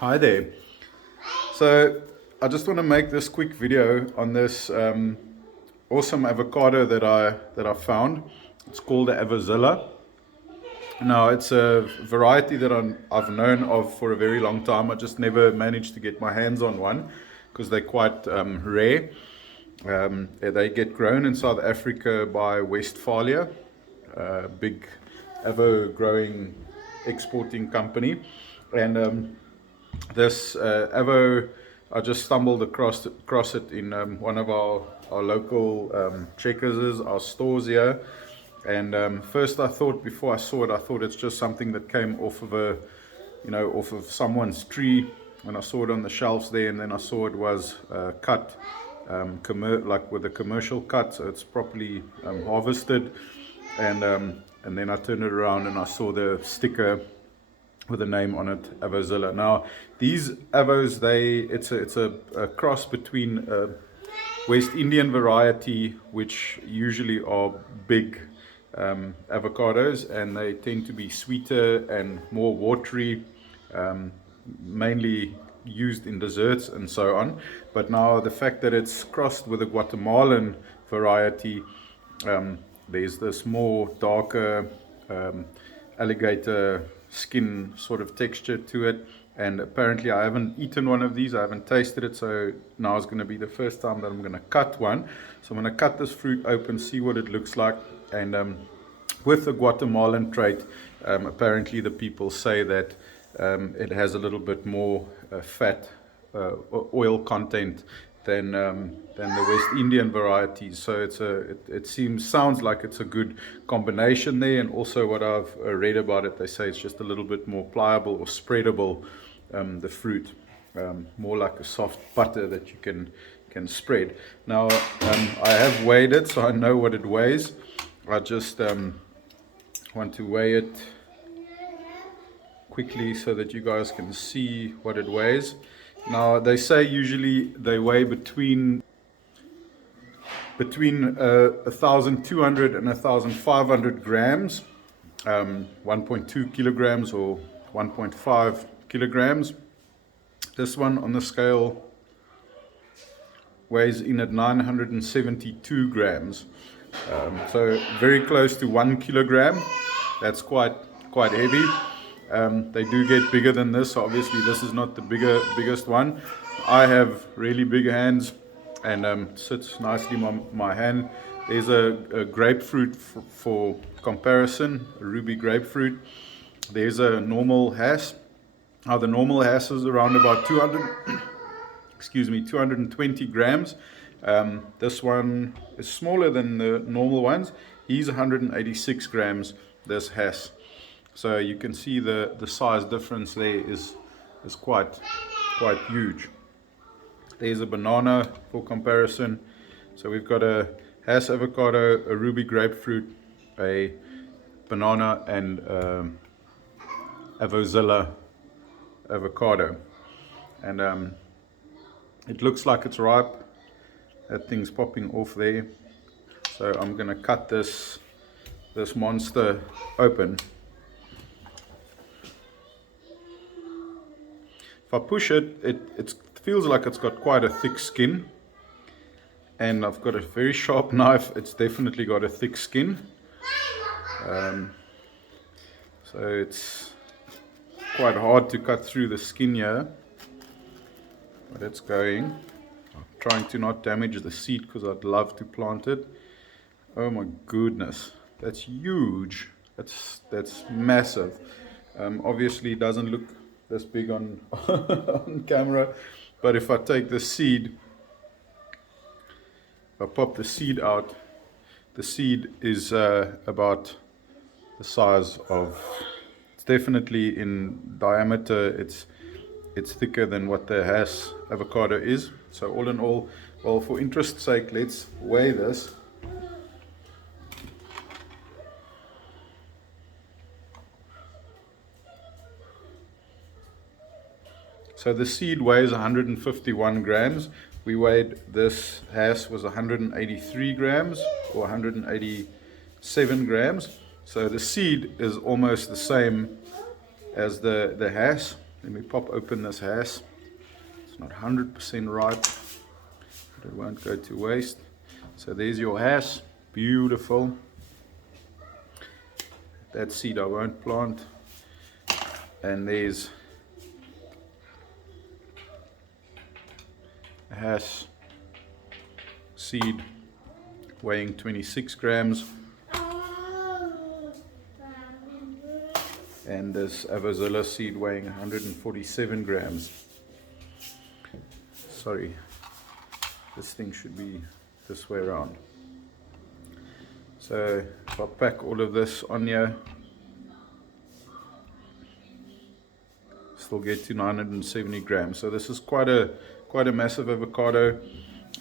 Hi there. So I just want to make this quick video on this awesome avocado that I found. It's called the AVOZILLA. Now it's a variety that I've known of for a very long time. I just never managed to get my hands on one because they're quite rare. They get grown in South Africa by Westphalia, a big avo growing exporting company, and this avo, I just stumbled across it in one of our local checkers, our stores here. And first, I thought, before I saw it, I thought it's just something that came off of off of someone's tree. When I saw it on the shelves there, and then I saw it was cut, like with a commercial cut, so it's properly harvested. And then I turned it around and I saw the sticker with a name on it, AVOZILLA. Now, these avos, it's a cross between West Indian variety, which usually are big avocados, and they tend to be sweeter and more watery, mainly used in desserts and so on. But now the fact that it's crossed with a Guatemalan variety, there's this more darker alligator skin sort of texture to it. And apparently I haven't eaten one of these, I haven't tasted it, so now is going to be the first time that I'm going to cut one. So I'm going to cut this fruit open, see what it looks like. And with the Guatemalan trait, apparently the people say that it has a little bit more fat, oil content than the West Indian varieties. So it sounds like it's a good combination there. And also what I've read about it, they say it's just a little bit more pliable or spreadable, the fruit, more like a soft butter that you can spread. Now I have weighed it, so I know what it weighs. I just want to weigh it quickly so that you guys can see what it weighs. Now they say usually they weigh between 1,200 and 1,500 grams, 1.2 kilograms or 1.5 kilograms. This one on the scale weighs in at 972 grams, so very close to 1 kilogram. That's quite heavy. They do get bigger than this. Obviously this is not the biggest one. I have really big hands, and sits nicely in my hand. There's a grapefruit for comparison, a ruby grapefruit. There's a normal hass. Now the normal hass is around about 220 grams. This one is smaller than the normal ones. He's 186 grams, this hass. So you can see the size difference there is quite huge. There's a banana for comparison. So we've got a hass avocado, a ruby grapefruit, a banana, and AVOZILLA avocado. And it looks like it's ripe. That thing's popping off there. So I'm gonna cut this monster open. If I push it, it feels like it's got quite a thick skin. And I've got a very sharp knife. It's definitely got a thick skin. So it's quite hard to cut through the skin here. But it's going. I'm trying to not damage the seed because I'd love to plant it. Oh my goodness. That's huge. That's massive. Obviously it doesn't look this big on on camera, but if I take the seed, if I pop the seed out, the seed is about the size of, it's definitely in diameter, it's thicker than what the hass avocado is. So all in all, well, for interest's sake, let's weigh this. So the seed weighs 151 grams. We weighed this hass was 183 grams or 187 grams. So the seed is almost the same as the hass. Let me pop open this hash. It's not 100% ripe, but it won't go to waste. So there's your hash, beautiful. That seed I won't plant. And there's a hash seed weighing 26 grams. And this AVOZILLA seed weighing 147 grams. Sorry, this thing should be this way around. So if I pack all of this on here, still get to 970 grams. So this is quite a massive avocado.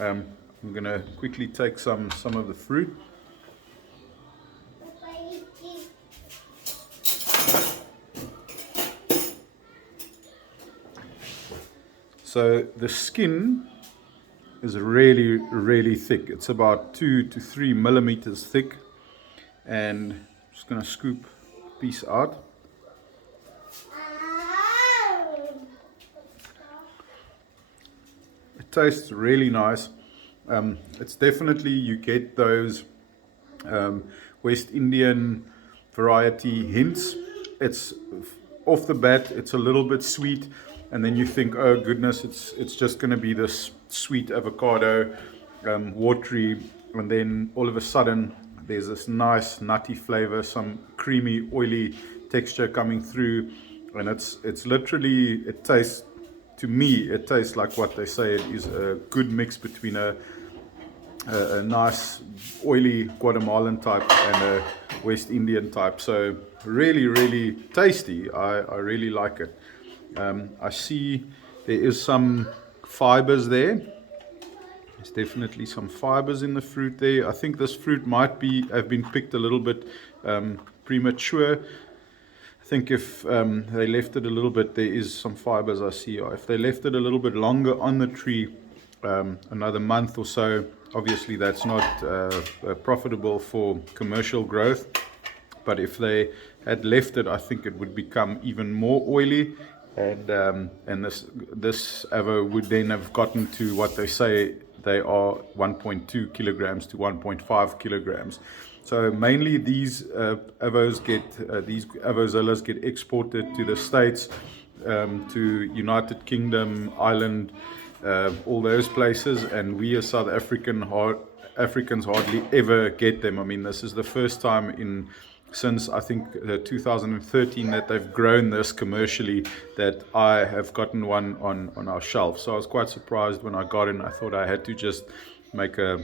I'm gonna quickly take some of the fruit. So the skin is really thick. It's about 2 to 3 millimeters thick, and I'm just gonna scoop a piece out. It tastes really nice. It's definitely, you get those West Indian variety hints. It's off the bat, it's a little bit sweet, and then you think, oh goodness, it's just going to be this sweet avocado, watery, and then all of a sudden there's this nice nutty flavor, some creamy, oily texture coming through, and it's literally, it tastes, to me, it tastes like what they say it is, a good mix between a nice oily Guatemalan type and a West Indian type. So really tasty. I really like it. I see there is some fibers there. There's definitely some fibers in the fruit there. I think this fruit might have been picked a little bit premature. I think if they left it a little bit, there is some fibers I see. Or if they left it a little bit longer on the tree, another month or so, obviously that's not profitable for commercial growth. But if they had left it, I think it would become even more oily, and this avo would then have gotten to what they say they are 1.2 kilograms to 1.5 kilograms. So mainly these these AVOZILLAs get exported to the States, to United Kingdom, Ireland, all those places, and we as South Africans hardly ever get them. I mean, this is the first time since I think 2013 that they've grown this commercially that I have gotten one on our shelf. So I was quite surprised when I got it. I thought I had to just make a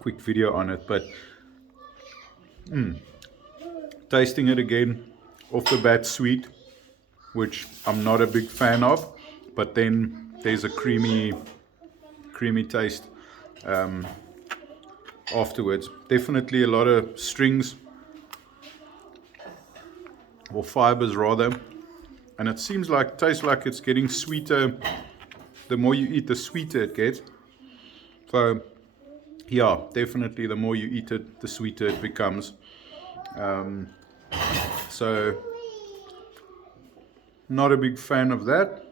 quick video on it. But tasting it again, off the bat sweet, which I'm not a big fan of, but then there's a creamy taste afterwards. Definitely a lot of strings, or fibers rather, and it tastes like it's getting sweeter. The more you eat, the sweeter it gets. So yeah, definitely the more you eat it, the sweeter it becomes. So not a big fan of that.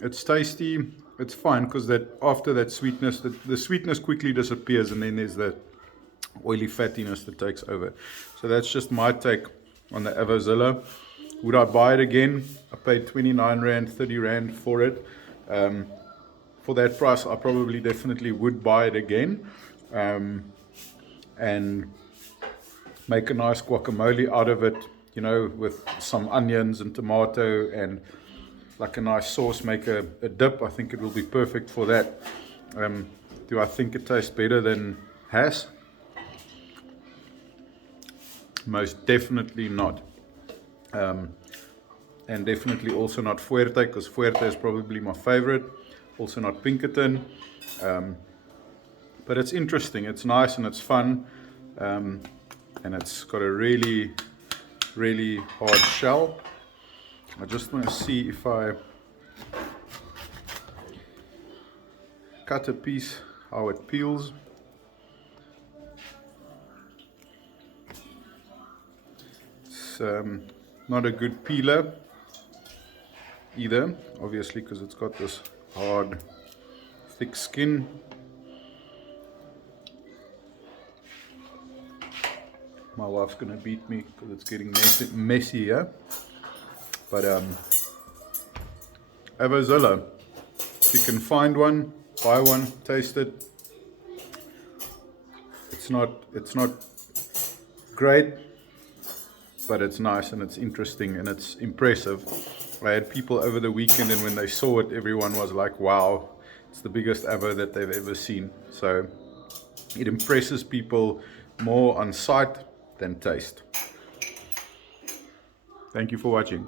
It's tasty, it's fine, because after that sweetness, the sweetness quickly disappears, and then there's that oily fattiness that takes over. So that's just my take on the AVOZILLA. Would I buy it again? I paid 29 Rand, 30 Rand for it. For that price, I probably definitely would buy it again, and make a nice guacamole out of it, you know, with some onions and tomato and like a nice sauce, make a dip. I think it will be perfect for that. Do I think it tastes better than hash? Most definitely not. And definitely also not Fuerte, because Fuerte is probably my favorite. Also not Pinkerton. But it's interesting, it's nice and it's fun. And it's got a really hard shell. I just want to see if I cut a piece, how it peels. It's Not a good peeler either, obviously, because it's got this hard, thick skin. My wife's gonna beat me because it's getting messy here. But AVOZILLA, if you can find one, buy one, taste it. It's not great, but it's nice and it's interesting and it's impressive. I had people over the weekend, and when they saw it, everyone was like, wow, it's the biggest avo that they've ever seen. So it impresses people more on sight than taste. Thank you for watching.